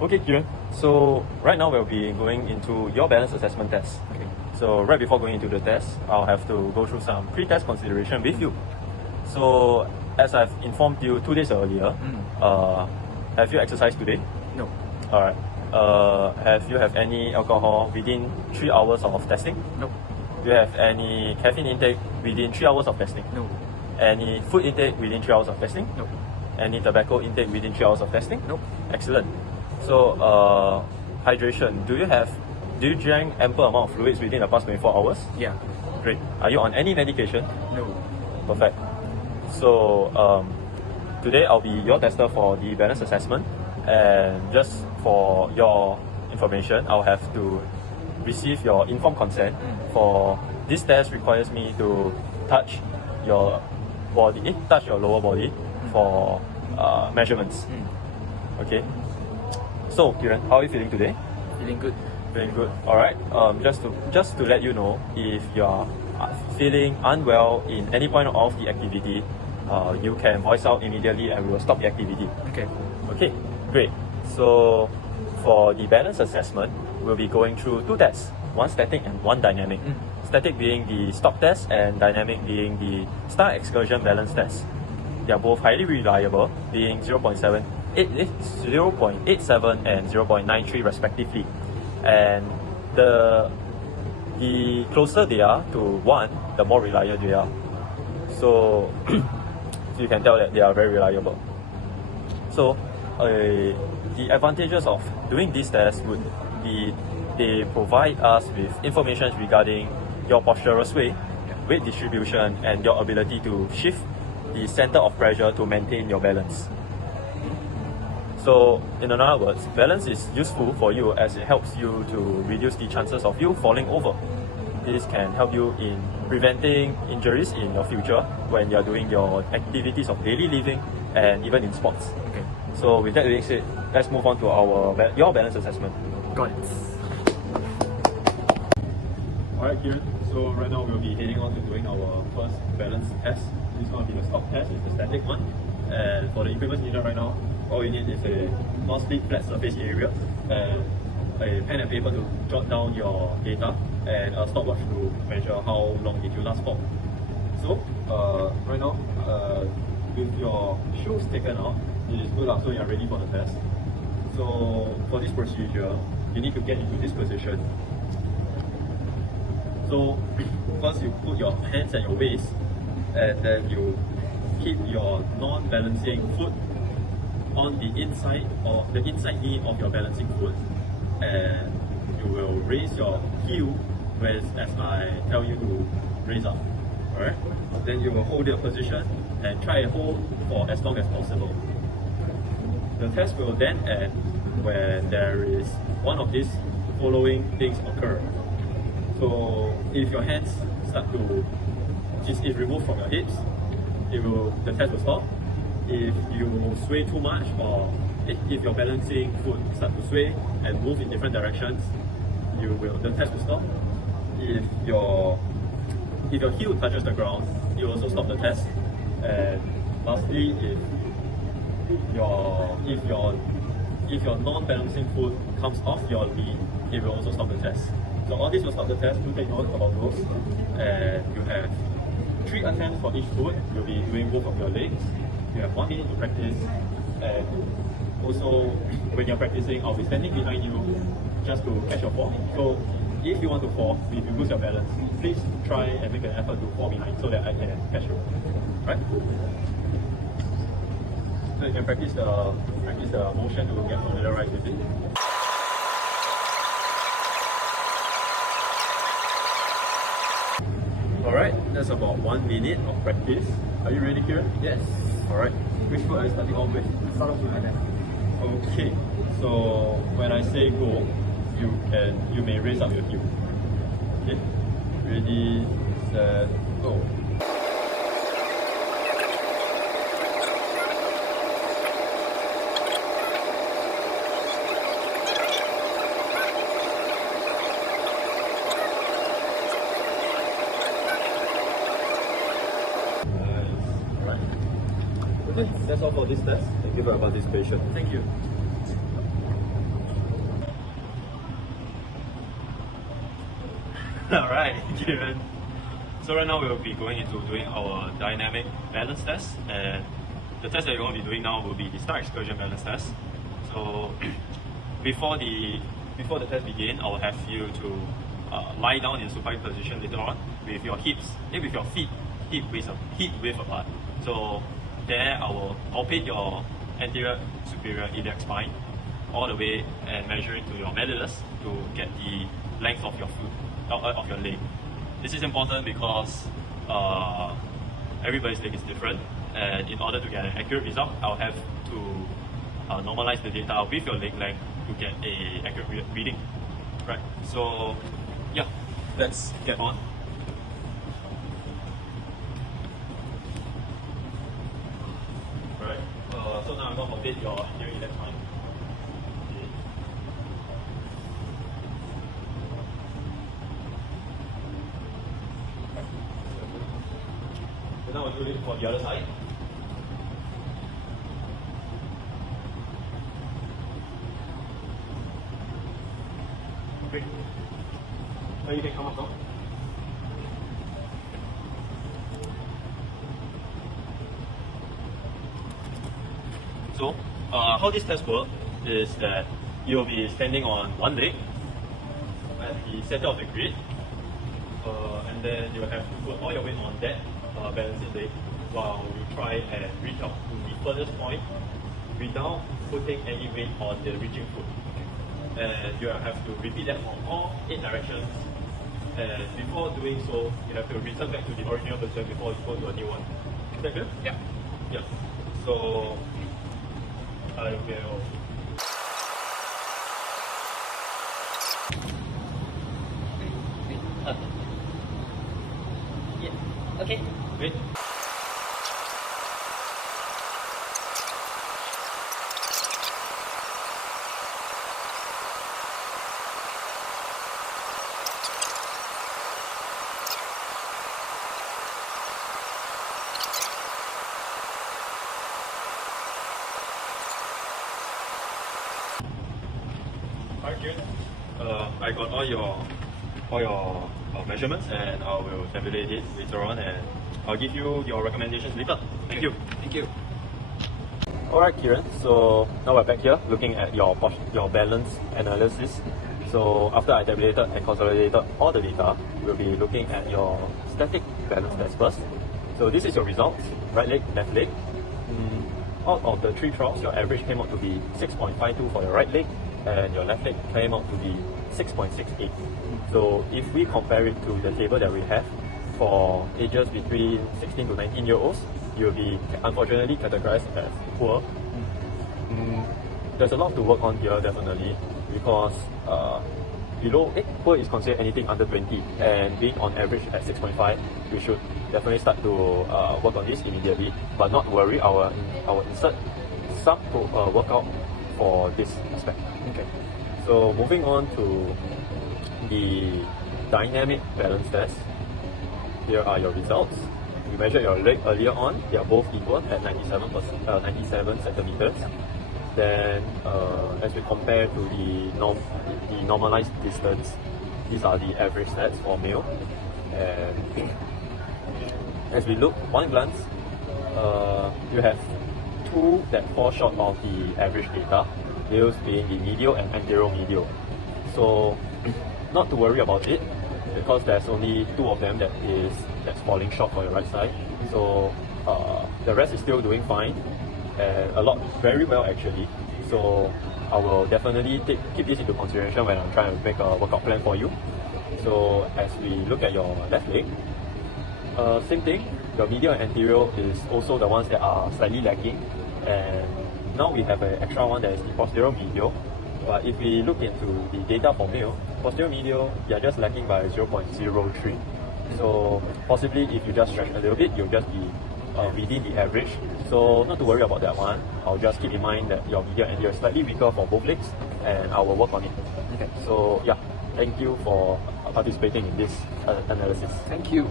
Okay, Kieran. So right now we'll be going into your balance assessment test. Okay. So right before going into the test, I'll have to go through some pre-test consideration with you. So as I've informed you 2 days earlier, have you exercised today? No. Alright. Have you have any alcohol within 3 hours of testing? No. Do you have any caffeine intake within 3 hours of testing? No. Any food intake within 3 hours of testing? No. Any tobacco intake within 3 hours of testing? Nope. Excellent. So, hydration. Do you drink ample amount of fluids within the past 24 hours? Yeah. Great. Are you on any medication? No. Perfect. So, today I'll be your tester for the balance assessment, and just for your information, I'll have to receive your informed consent. For this test requires me to touch your body, touch your lower body for measurements. Okay. So, Kiran, how are you feeling today? Feeling good. Feeling good. Alright. Just to let you know, if you are feeling unwell in any point of the activity, you can voice out immediately and we will stop the activity. Okay. Okay, great. So for the balance assessment, we'll be going through 2 tests, one static and one dynamic. Static being the stop test and dynamic being the star excursion balance test. They are both highly reliable, being 0.87 and 0.93 respectively. And the closer they are to 1, the more reliable they are. So, so you can tell that they are very reliable. So the advantages of doing these tests would be they provide us with information regarding your postural sway, weight distribution, and your ability to shift the center of pressure to maintain your balance. So in other words, balance is useful for you as it helps you to reduce the chances of you falling over. This can help you in preventing injuries in your future when you're doing your activities of daily living and even in sports. Okay. So with that being said, let's move on to your balance assessment. Got it. Alright, Kieran. So right now we'll be heading on to doing our first balance test. This is going to be the stop test, it's the static one. And for the equipment needed right now, all you need is a non-slip flat surface area and a pen and paper to jot down your data, and a stopwatch to measure how long did you last for. So right now, with your shoes taken out, it is good so you're ready for the test. So for this procedure, you need to get into this position. So first you put your hands at your waist, and then you keep your non-balancing foot on the inside or the inside knee of your balancing foot, and you will raise your heel as I tell you to raise up. Alright? Then you will hold your position and try and hold for as long as possible. The test will then end when there is one of these following things occur. So if your hands start to is removed from your hips, the test will stop. If you sway too much, or if your balancing foot start to sway and move in different directions, the test will stop. If your heel touches the ground, it will also stop the test. And lastly, if your non-balancing foot comes off your knee, it will also stop the test. So all this will stop the test. Do take note about those. And you have 3 attempts for each foot. You'll be doing both of your legs. You have 1 minute to practice, and also when you're practicing, I'll be standing behind you just to catch your fall. So if you want to fall, if you lose your balance, please try and make an effort to fall behind so that I can catch you. Right? So you can practice the motion to get familiarized with it. Alright, that's about 1 minute of practice. Are you ready, Kieran? Yes. Alright, which foot are you starting off with? Start off with my left. Okay, so when I say go, you may raise up your heel. Okay, ready, set, go. Okay, that's all for this test. Thank you for your participation. Thank you. Alright, Kieran. So right now we'll be going into doing our dynamic balance test, and the test that you're going to be doing now will be the star excursion balance test. So before the test begins, I will have you to lie down in supine position later on with your feet hip width apart. So there I'll palpate your anterior superior iliac spine all the way and measure it to your malleolus to get the length of your foot, of your leg. This is important because everybody's leg is different, and in order to get an accurate result, I'll have to normalize the data with your leg length to get an accurate reading. Right, so yeah, let's get on. Right, so now I'm going to palpate your anterior iliac spine. So now we'll do it for the other side. Great. Now you can come up now. So, how this test works is that you'll be standing on one leg at the center of the grid, and then you'll have to put all your weight on that balancing leg while you try and reach out to the furthest point without putting any weight on the reaching foot. And you have to repeat that for all 8 directions. And before doing so, you have to return back to the original position before you go to a new one. Is that good? Yeah. Yeah. So I will. Yeah. Okay. Wait. Alright, Kieran. I got all your measurements, and I will tabulate it later on, and I'll give you your recommendations later. Thank you. Thank you. Alright, Kieran. So now we're back here looking at your balance analysis. So after I tabulated and consolidated all the data, we'll be looking at your static balance test first. So this is your results: right leg, left leg. Out of the 3 trials, your average came out to be 6.52 for your right leg, and your left leg came out to be 6.68. So if we compare it to the table that we have for ages between 16 to 19-year-olds, you'll be unfortunately categorized as poor. There's a lot to work on here, definitely, because poor is considered anything under 20, and being on average at 6.5, we should definitely start to work on this immediately. But not worry, our insert some workout for this aspect. Okay, so moving on to the dynamic balance test. Here are your results. We measured your leg earlier on. They are both equal at 97 centimeters. Then, as we compare to the normalized distance, these are the average stats for male. And as we look, one glance, you have 2 that fall short of the average data, those being the medial and anterior medial. So, not to worry about it, because there's only 2 of them that's falling short for your right side. So the rest is still doing fine, and very well actually. So I will definitely keep this into consideration when I'm trying to make a workout plan for you. So as we look at your left leg, same thing. Your medial and anterior is also the ones that are slightly lagging, and now we have an extra one that is the posterior medial. But if we look into the data for male, posterior medial, they are just lacking by 0.03. So possibly if you just stretch a little bit, you'll just be within the average. So not to worry about that one. I'll just keep in mind that your medial and anterior is slightly weaker for both legs, and I will work on it. Okay. So yeah, thank you for participating in this analysis. Thank you.